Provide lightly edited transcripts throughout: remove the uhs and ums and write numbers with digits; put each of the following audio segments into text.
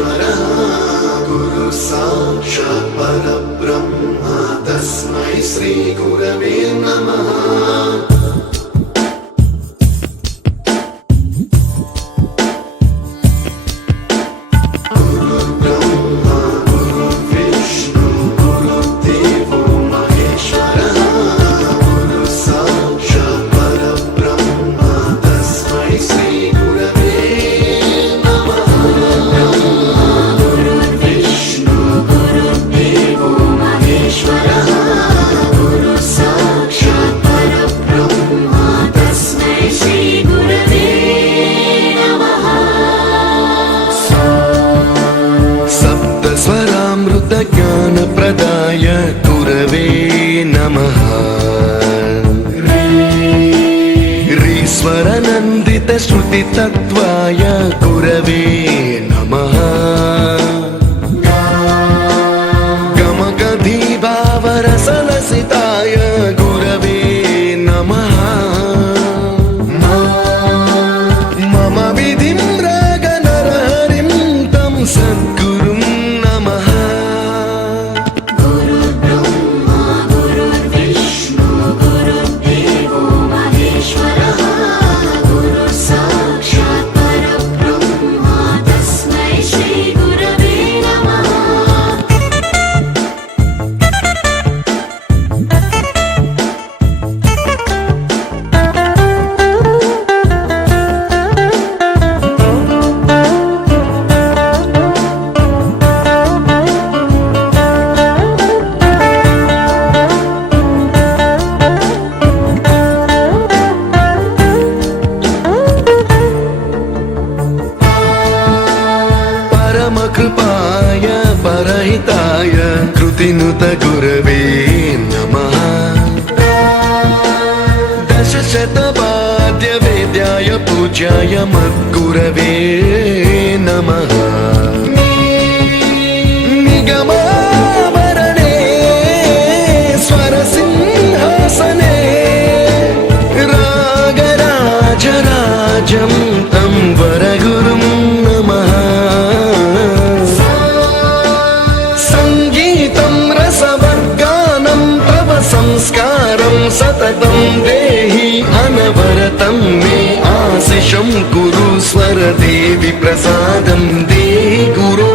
महेश्वरः गुरु साक्षात् परब्रह्म तस्मै श्री गुरवे नमः। ज्ञानप्रदाय गुरवे नमः। ह्रीश्वरनन्दितश्रुतितत्त्वाय गुरवे नमः। गमगधीभावरसलसिताय गुरवे नमः। मम विधिं रागनरहरिं तं सद्गुरुं नमः। कृपाय परहिताय कृतिनुत गुरवे नमः। दशशतवाद्यवेद्याय पूज्याय मद्गुरवे नमः। निगमाभरणे स्वरसिंहासने रागराजराजं तं वरगुरुं नमः। संस्कारं सततं देहि अनवरतं मे आशिषं कुरु स्वरदेवि प्रसादं देहि गुरो।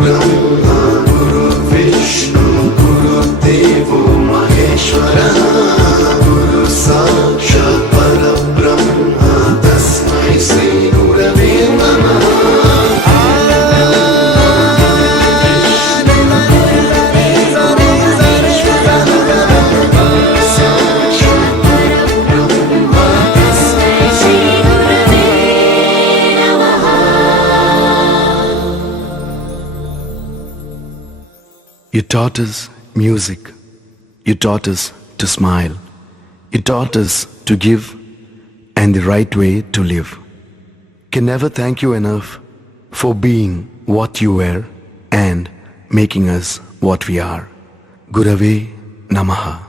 ब्रह्मा गुरु विष्णु गुरुदेवो महेश्वरः गुरु साक्षात् परब्रह्म तस्मै श्री गुरवे नमः। You taught us music. You taught us to smile. You taught us to give and the right way to live. Can never thank you enough for being what you were and making us what we are. Gurave Namaha.